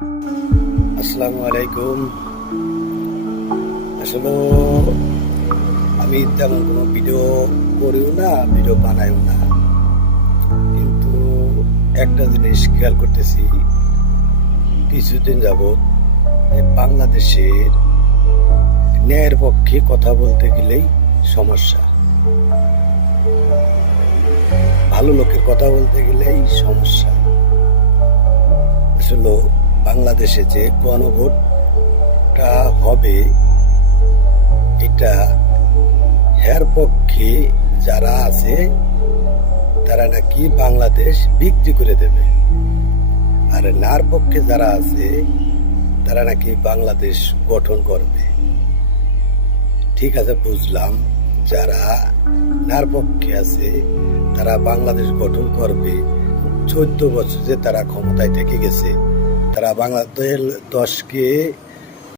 আসসালামু আলাইকুম। আসলে আমি তেমন কোনো ভিডিও করিও না, ভিডিও বানাইও না, কিন্তু একটা জিনিস খেয়াল করতেছি, কিছুদিন যাবৎ বাংলাদেশের ন্যায়ের পক্ষে কথা বলতে গেলেই সমস্যা, ভালো লোকের কথা বলতে গেলেই সমস্যা। আসলে বাংলাদেশে যে গণভোটটা হবে, এটা এর পক্ষে যারা আছে তারা নাকি বাংলাদেশ বিক্রি করে দেবে, আর নার পক্ষে যারা আছে তারা নাকি বাংলাদেশ গঠন করবে। ঠিক আছে, বুঝলাম, যারা নার পক্ষে আছে তারা বাংলাদেশ গঠন করবে। 14 বছর যে তারা ক্ষমতায় থেকে গেছে, তারা বাংলাদেশ 10কে